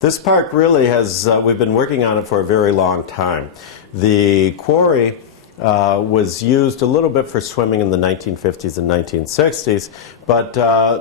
This park really has, we've been working on it for a very long time. The quarry was used a little bit for swimming in the 1950s and 1960s, but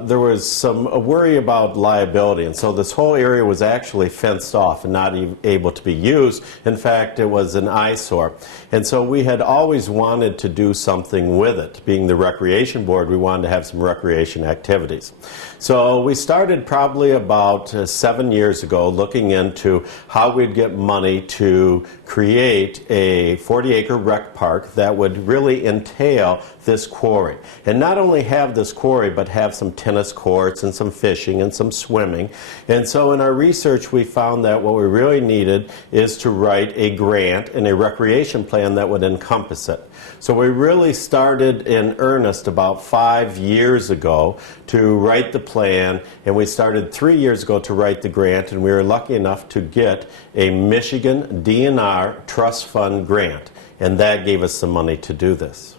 there was a worry about liability, and so this whole area was actually fenced off and not able to be used. In fact, it was an eyesore. And so we had always wanted to do something with it. Being the recreation board, we wanted to have some recreation activities. So we started probably about 7 years ago looking into how we'd get money to create a 40-acre rec park that would really entail this quarry. And not only have this quarry, but have some tennis courts and some fishing and some swimming. And so in our research, we found that what we really needed is to write a grant and a recreation plan that would encompass it. So we really started in earnest about 5 years ago to write the plan, and we started 3 years ago to write the grant, and we were lucky enough to get a Michigan DNR Trust Fund grant, and that gave us some money to do this.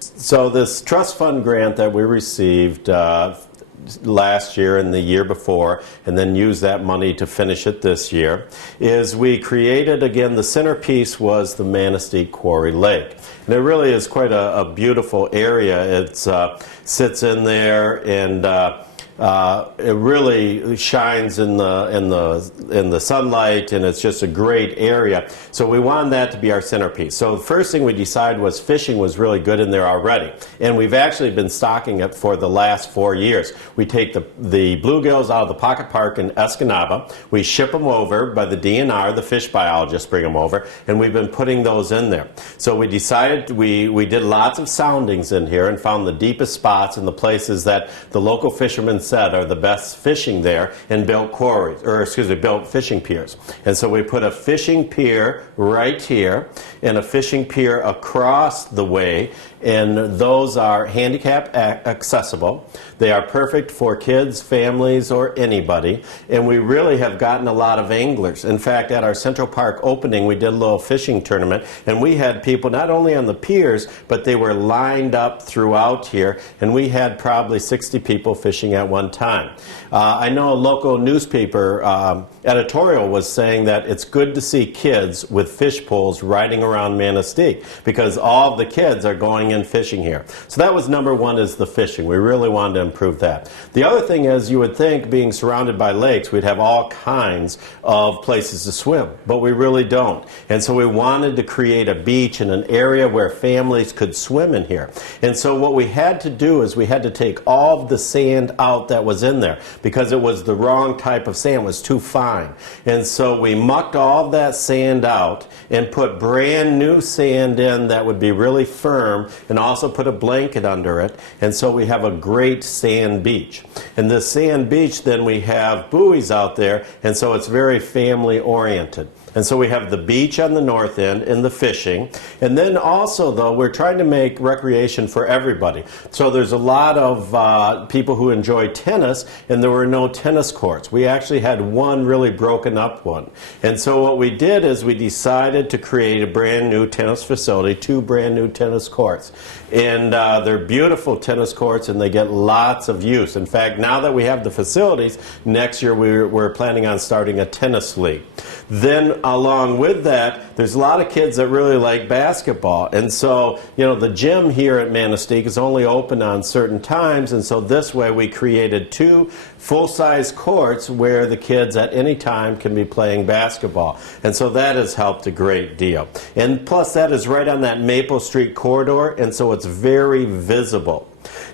So this trust fund grant that we received last year and the year before, and then used that money to finish it this year, is we created, again, the centerpiece was the Manistique Quarry Lake. And it really is quite a beautiful area. It sits in there, and it really shines in the sunlight, and it's just a great area. So we wanted that to be our centerpiece. So the first thing we decided was fishing was really good in there already, and we've actually been stocking it for the last 4 years. We take the bluegills out of the Pocket Park in Escanaba, we ship them over by the DNR, the fish biologists bring them over, and we've been putting those in there. So we decided, we did lots of soundings in here and found the deepest spots and the places that the local fishermen said are the best fishing there, and built built fishing piers. And so we put a fishing pier right here and a fishing pier across the way, and those are handicap accessible. They are perfect for kids, families, or anybody, and we really have gotten a lot of anglers. In fact, at our Central Park opening, we did a little fishing tournament, and we had people not only on the piers, but they were lined up throughout here, and we had probably 60 people fishing at one time. I know a local newspaper editorial was saying that it's good to see kids with fish poles riding around Manistique, because all the kids are going in fishing here. So that was number one, is the fishing. We really wanted to improve that. The other thing is, you would think being surrounded by lakes, we'd have all kinds of places to swim, but we really don't. And so we wanted to create a beach and an area where families could swim in here. And so what we had to do is we had to take all of the sand out that was in there, because it was the wrong type of sand. It was too fine. And so we mucked all of that sand out and put brand new sand in that would be really firm, and also put a blanket under it. And so we have a great sand beach. And this sand beach, then we have buoys out there, and so it's very family oriented. And so we have the beach on the north end and the fishing. And then also, though, we're trying to make recreation for everybody. So there's a lot of people who enjoy tennis, and there were no tennis courts. We actually had one really broken up one. And so what we did is we decided to create a brand new tennis facility, 2 brand new tennis courts. And they're beautiful tennis courts, and they get lots of use. In fact, now that we have the facilities, next year we're planning on starting a tennis league. Then along with that, there's a lot of kids that really like basketball. And so, you know, the gym here at Manistique is only open on certain times, and so this way we created 2 full-size courts where the kids at any time can be playing basketball. And so that has helped a great deal. And plus, that is right on that Maple Street corridor, and so it's very visible.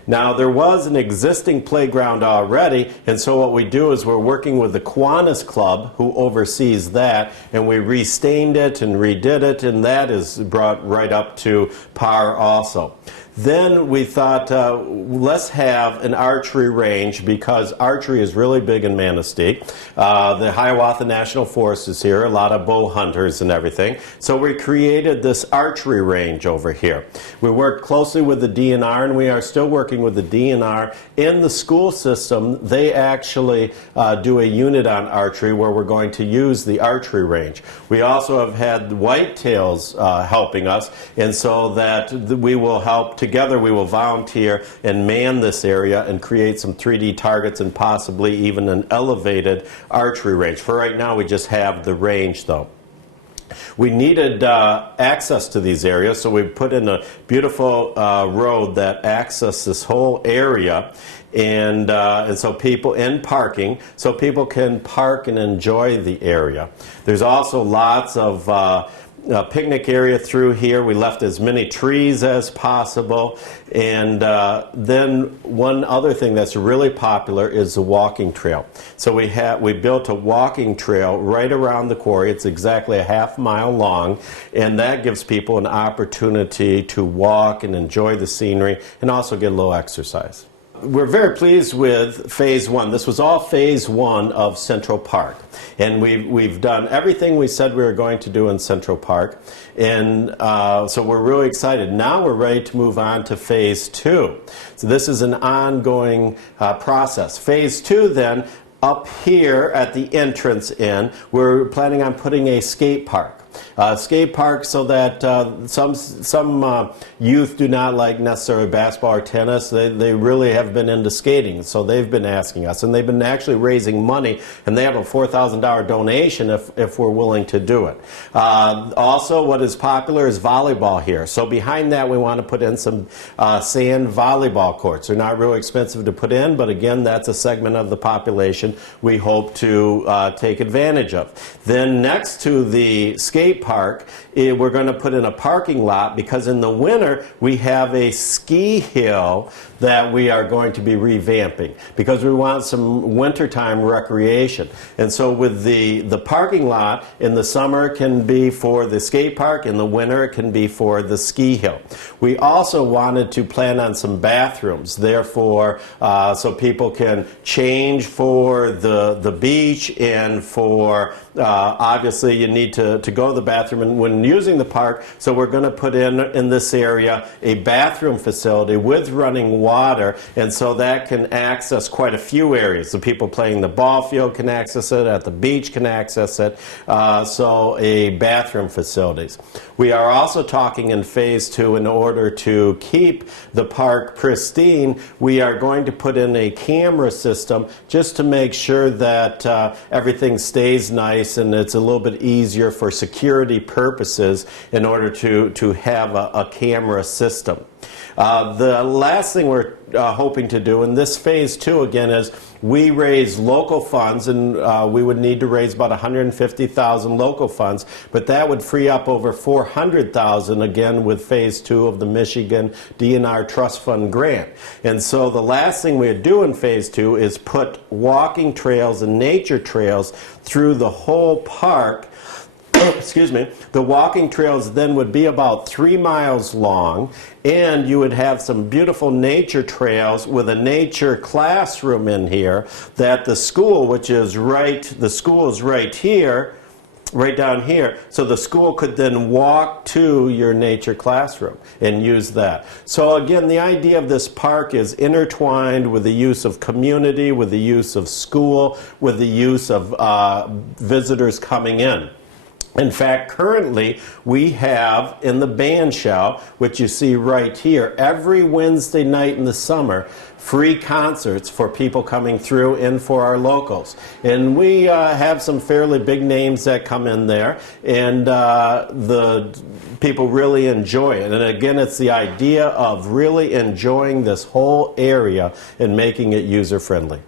Now, there was an existing playground already, and so what we do is we're working with the Kiwanis Club, who oversees that, and we restained it and redid it, and that is brought right up to par also. Then we thought, let's have an archery range, because archery is really big in Manistique. The Hiawatha National Forest is here, a lot of bow hunters and everything. So we created this archery range over here. We worked closely with the DNR, and we are still working with the DNR. In the school system, they actually do a unit on archery where we're going to use the archery range. We also have had whitetails helping us, and so that we will help to together we will volunteer and man this area and create some 3D targets and possibly even an elevated archery range. For right now, we just have the range, though. We needed access to these areas, so we put in a beautiful road that accesses this whole area, and so people in parking, so people can park and enjoy the area. There's also lots of picnic area through here. We left as many trees as possible, and then one other thing that's really popular is the walking trail. So we built a walking trail right around the quarry. It's exactly a half-mile long, and that gives people an opportunity to walk and enjoy the scenery and also get a little exercise. We're very pleased with Phase 1. This was all Phase 1 of Central Park. And we've done everything we said we were going to do in Central Park. And so we're really excited. Now we're ready to move on to Phase 2. So this is an ongoing process. Phase 2 then, up here at the entrance in, we're planning on putting a skate park. Skate park so that some youth do not like necessarily basketball or tennis. They really have been into skating, so they've been asking us, and they've been actually raising money, and they have a $4,000 donation if we're willing to do it. Also, what is popular is volleyball here. So behind that, we want to put in some sand volleyball courts. They're not really expensive to put in, but again, that's a segment of the population we hope to take advantage of. Then next to the skate park, we're going to put in a parking lot, because in the winter we have a ski hill that we are going to be revamping because we want some wintertime recreation. And so with the parking lot, in the summer it can be for the skate park, in the winter it can be for the ski hill. We also wanted to plan on some bathrooms, therefore, so people can change for the beach, and for obviously you need to go to the bathroom when using the park. So we're going to put in this area a bathroom facility with running water, and so that can access quite a few areas. The people playing the ball field can access it, at the beach can access it, so a bathroom facilities. We are also talking in Phase 2, in order to keep the park pristine, we are going to put in a camera system just to make sure that everything stays nice and it's a little bit easier for security purposes in order to have a camera system. The last thing we're hoping to do in this Phase 2 again is we raise local funds, and we would need to raise about $150,000 local funds, but that would free up over $400,000 again with Phase 2 of the Michigan DNR Trust Fund grant. And so the last thing we'd do in Phase 2 is put walking trails and nature trails through the whole park. Excuse me. The walking trails then would be about 3 miles long, and you would have some beautiful nature trails with a nature classroom in here that the school, the school is right here, right down here, so the school could then walk to your nature classroom and use that. So again, the idea of this park is intertwined with the use of community, with the use of school, with the use of visitors coming in. In fact, currently we have in the band shell, which you see right here, every Wednesday night in the summer, free concerts for people coming through and for our locals. And we have some fairly big names that come in there, and the people really enjoy it. And again, it's the idea of really enjoying this whole area and making it user-friendly.